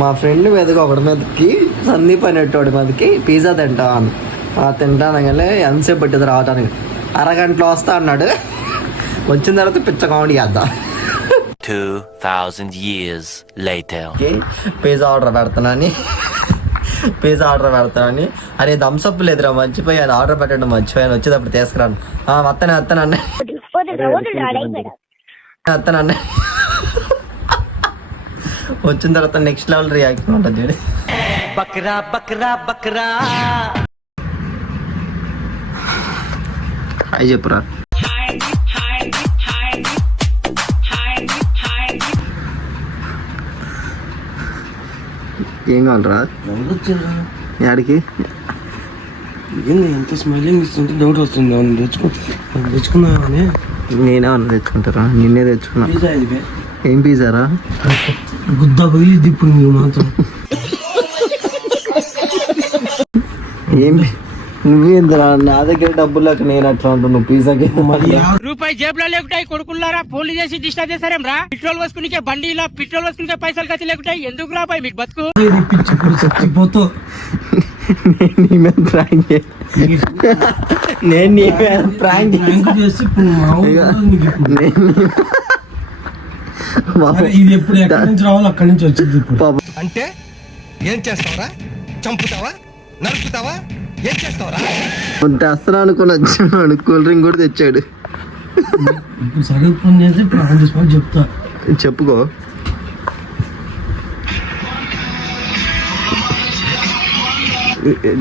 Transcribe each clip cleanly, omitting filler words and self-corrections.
మా ఫ్రెండ్ మీదకి ఒకటి మీదకి సందీప్ అనేటోడి మీదకి పిజ్జా తింటాను తింటానగానే ఎంతసేపు పట్టింది రావటానికి, అరగంటలో వస్తా అన్నాడు. వచ్చిన తర్వాత పిచ్చ కామెడీ చేద్దాం. 2000 years later. పిజ్జా ఆర్డర్ పెడతానని అరే థమ్స్అప్ లేదురా మర్చిపోయి అది ఆర్డర్ పెట్టడం మర్చిపోయాను, వచ్చేటప్పుడు తీసుకురాను. వస్తానే వచ్చిన తర్వాత నెక్స్ట్ లెవెల్ రియాక్షన్ ఉంటుంది చూడు. బక్రా బక్రా బక్రా హాయ్ చెప్పురా. ఏం కావాలరా? యాడికి ఎంత స్మైలింగ్ ఇస్తుంటే డౌట్ వస్తుంది. తెచ్చుకున్నావని నేనే అన్న తెచ్చుకుంటారా? నిన్నే తెచ్చుకున్నా. ఏం పిజ్జారా? గుద్ద పగిలిద్ది ఇప్పుడు నువ్వు మాత్రం. ఏం నువ్వేంద్రా నా దగ్గర డబ్బులు లేక నేను అట్లా అంటున్నావు. పిజ్జాకి రూపాయి జేబులో లేకుంటాయి కొడుకున్నారా, ఫోన్లు చేసి డిస్టర్బ్ చేశారేం రా? పెట్రోల్ వేసుకునికే బండిలో పెట్రోల్ వేసుకునికే పైసలు ఖర్చు లేకుంటాయి. ఎందుకు రాబాయి మీకు బతుకు? చచ్చిపోతావు. ఇది ఎప్పుడు ఎక్కడి నుంచి రావాలో అక్కడి నుంచి వచ్చింది. అంటే ఏం చేస్తావరా? చంపుతావా? నరుకుతావా? ఏం చేస్తావరా? తెస్తాను అనుకుని వచ్చాడు. కూల్ డ్రింక్ కూడా తెచ్చాడు. ఇప్పుడు సరే ఫోన్ చేసి ఇప్పుడు ఆన్ ది స్పాట్ చెప్తా. చెప్పుకో.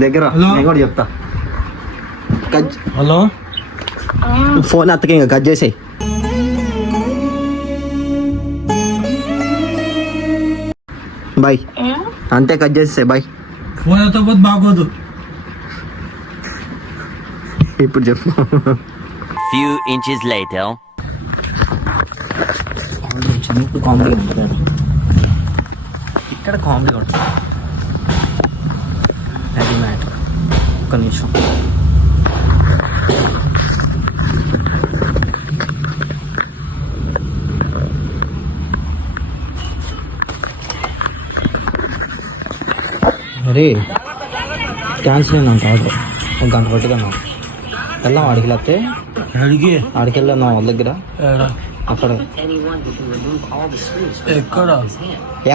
దగ్గర నేను కూడా చెప్తా. హలో, ఫోన్ అత్తకి ఇంకా కట్ చేసేయి. బాయ్ అంతే, కట్ చేసేసాయి. బాయ్. ఫోన్ ఎత్తకపోతే బాగోదు. ఇప్పుడు చెప్పు. Few inches later. కామెడీ ఉంటుంది ఇక్కడ, కామెడీ ఉంటుంది. అది మ్యాటర్. ఒక్క నిమిషం. అరే క్యాన్సిల్ అయినా ఆర్డర్. ఒక గంట పట్టుకున్నాం. వెళ్దాం ఆడికి. లేకపోతే ఆడికి వెళ్దాం వాళ్ళ దగ్గర. అక్కడ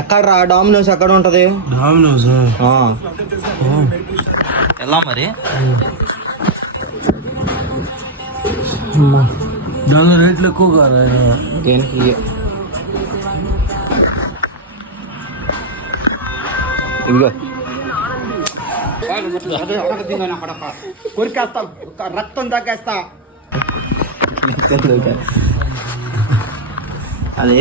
ఎక్కడ రా? డామినోస్ ఎక్కడ ఉంటది? డామినోస్ వెళ్దాం మరి. దాని రేట్లు ఎక్కువ కదా దేనికి? ఇదిగో కొరికేస్తా, రక్తం తగ్గేస్తా. అదే